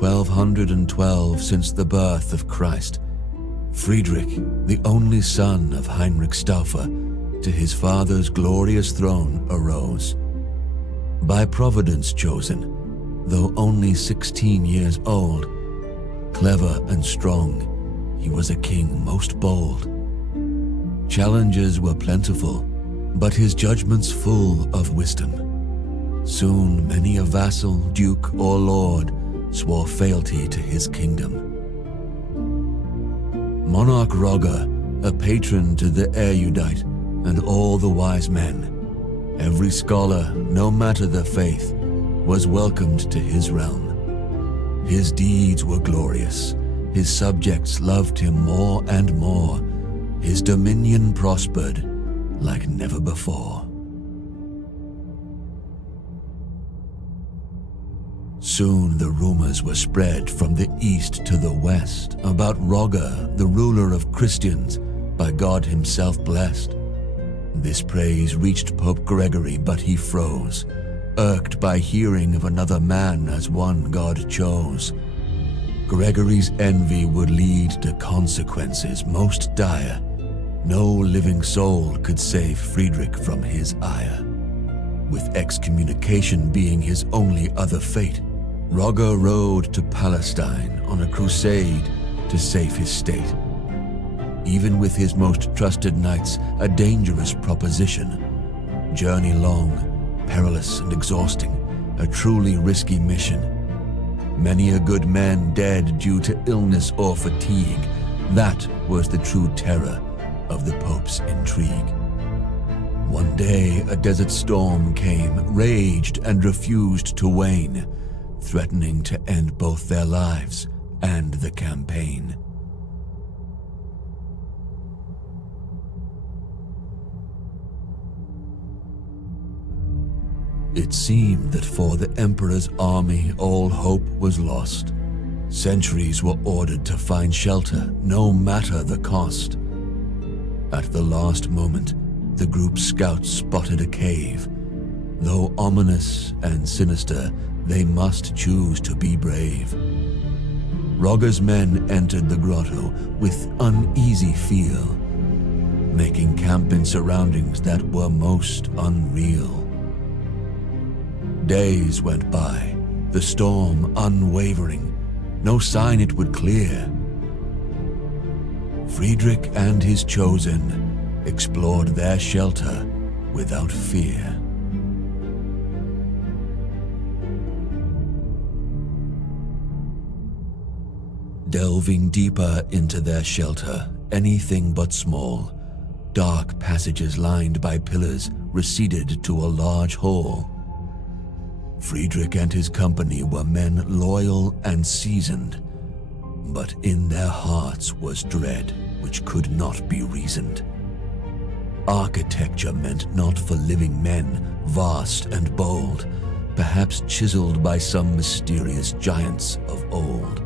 1212 since the birth of Christ, Friedrich, the only son of Heinrich Stauffer, to his father's glorious throne arose. By Providence chosen, though only 16 years old, clever and strong, he was a king most bold. Challenges were plentiful, but his judgments full of wisdom. Soon many a vassal, duke, or lord swore fealty to his kingdom. Monarch Roger, a patron to the erudite and all the wise men, every scholar, no matter the faith, was welcomed to his realm. His deeds were glorious, his subjects loved him more and more, his dominion prospered like never before. Soon the rumors were spread from the east to the west about Roger, the ruler of Christians, by God himself blessed. This praise reached Pope Gregory, but he froze, irked by hearing of another man as one God chose. Gregory's envy would lead to consequences most dire. No living soul could save Friedrich from his ire. With excommunication being his only other fate, Roger rode to Palestine on a crusade to save his state. Even with his most trusted knights, a dangerous proposition. Journey long, perilous and exhausting, a truly risky mission. Many a good man dead due to illness or fatigue. That was the true terror of the Pope's intrigue. One day a desert storm came, raged and refused to wane, threatening to end both their lives and the campaign. It seemed that for the Emperor's army all hope was lost. Sentries were ordered to find shelter, no matter the cost. At the last moment, the group's scouts spotted a cave. Though ominous and sinister, they must choose to be brave. Roger's men entered the grotto with uneasy feel, making camp in surroundings that were most unreal. Days went by, the storm unwavering, no sign it would clear. Friedrich and his chosen explored their shelter without fear. Delving deeper into their shelter, anything but small, dark passages lined by pillars receded to a large hall. Friedrich and his company were men loyal and seasoned, but in their hearts was dread which could not be reasoned. Architecture meant not for living men, vast and bold, perhaps chiseled by some mysterious giants of old.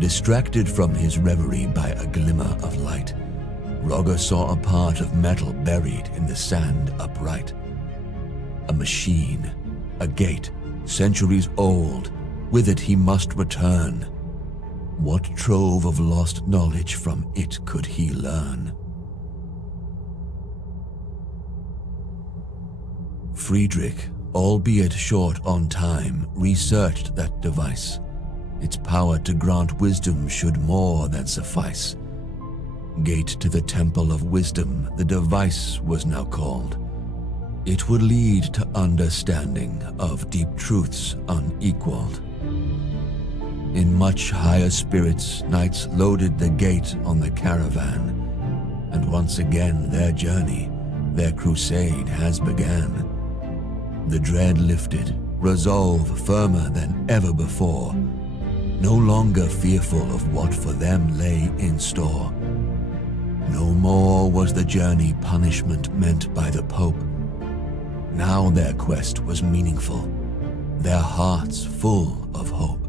Distracted from his reverie by a glimmer of light, Roger saw a part of metal buried in the sand upright. A machine, a gate, centuries old, with it he must return. What trove of lost knowledge from it could he learn? Friedrich, albeit short on time, researched that device. Its power to grant wisdom should more than suffice. Gate to the Temple of Wisdom, the device was now called. It would lead to understanding of deep truths unequaled. In much higher spirits, knights loaded the gate on the caravan, and once again their journey, their crusade has began. The dread lifted, resolve firmer than ever before, no longer fearful of what for them lay in store. No more was the journey punishment meant by the Pope. Now their quest was meaningful, their hearts full of hope.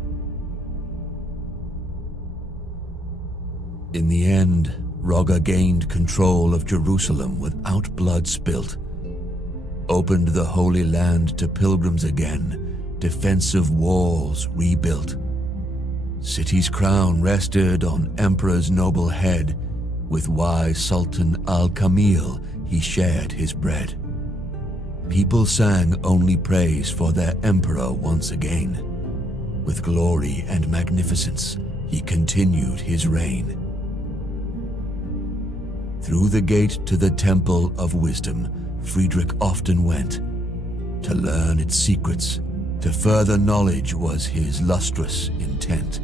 In the end, Roger gained control of Jerusalem without blood spilt, opened the Holy Land to pilgrims again, defensive walls rebuilt, City's crown rested on emperor's noble head. With wise Sultan Al-Kamil he shared his bread. People sang only praise for their emperor once again. With glory and magnificence he continued his reign. Through the gate to the Temple of Wisdom Friedrich often went. To learn its secrets, to further knowledge was his lustrous intent.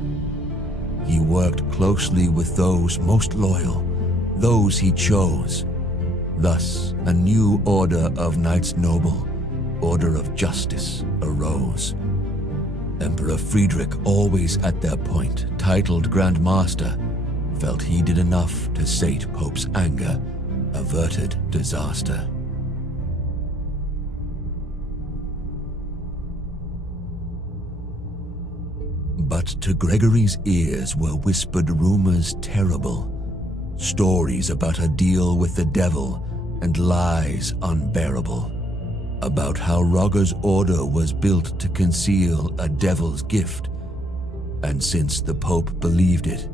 He worked closely with those most loyal, those he chose. Thus a new order of knights noble, order of justice, arose. Emperor Friedrich, always at their point, titled Grand Master, felt he did enough to sate Pope's anger, averted disaster. But to Gregory's ears were whispered rumors terrible, stories about a deal with the devil and lies unbearable, about how Rogger's order was built to conceal a devil's gift, and since the Pope believed it,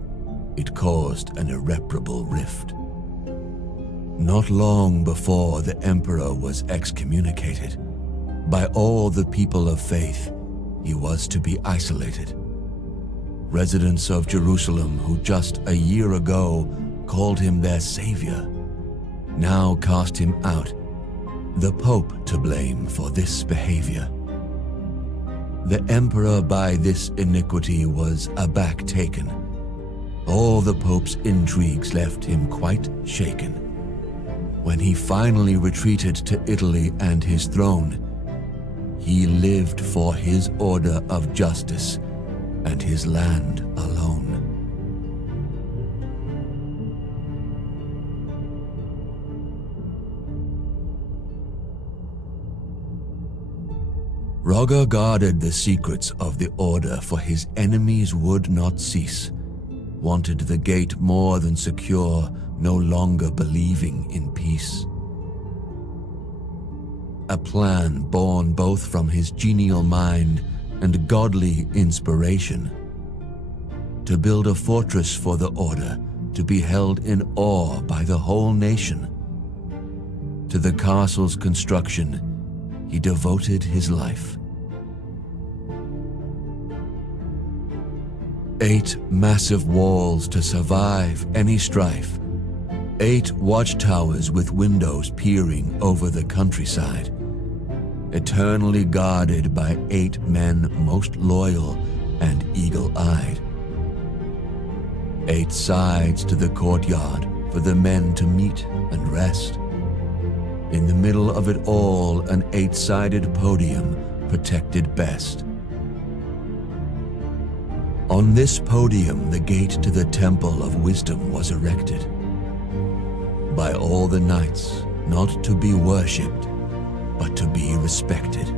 it caused an irreparable rift. Not long before the Emperor was excommunicated, by all the people of faith, he was to be isolated. Residents of Jerusalem who just a year ago called him their savior, now cast him out, the Pope to blame for this behavior. The Emperor by this iniquity was aback taken. All the Pope's intrigues left him quite shaken. When he finally retreated to Italy and his throne, he lived for his order of justice and his land alone. Rogger guarded the secrets of the order, for his enemies would not cease, wanted the gate more than secure, no longer believing in peace. A plan born both from his genial mind and godly inspiration, to build a fortress for the order, to be held in awe by the whole nation. To the castle's construction, he devoted his life. 8 massive walls to survive any strife, 8 watchtowers with windows peering over the countryside, eternally guarded by 8 men most loyal and eagle-eyed. 8 sides to the courtyard for the men to meet and rest. In the middle of it all, an 8-sided podium protected best. On this podium, the gate to the Temple of Wisdom was erected. By all the knights, not to be worshipped, but to be respected.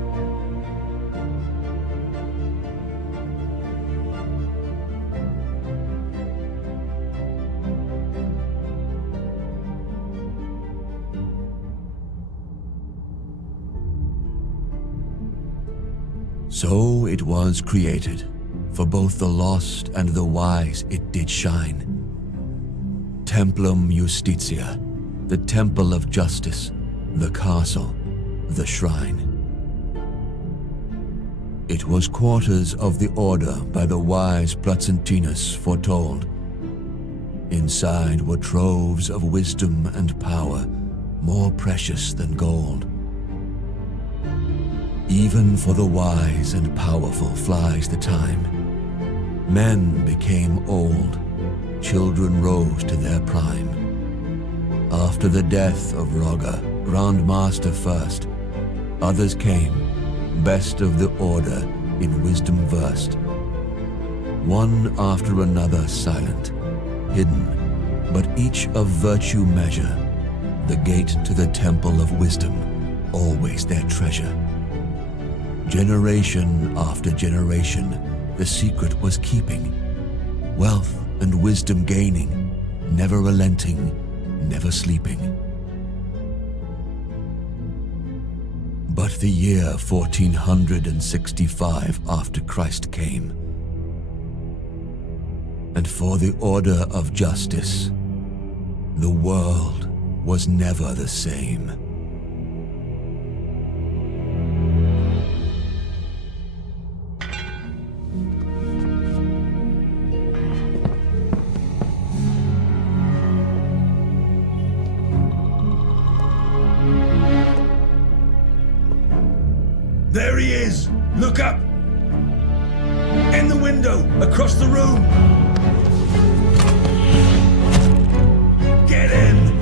So it was created, for both the lost and the wise it did shine. Templum Justitia, the temple of justice, the castle, the shrine. It was quarters of the order by the wise Placentinus foretold. Inside were troves of wisdom and power, more precious than gold. Even for the wise and powerful flies the time. Men became old, children rose to their prime. After the death of Rogger, Grand Master first, others came, best of the order, in wisdom versed. One after another silent, hidden, but each of virtue measure, the gate to the Temple of Wisdom, always their treasure. Generation after generation, the secret was keeping, wealth and wisdom gaining, never relenting, never sleeping. But the year 1465 after Christ came, and for the order of justice. The world was never the same. There he is! Look up! In the window, across the room! Get in!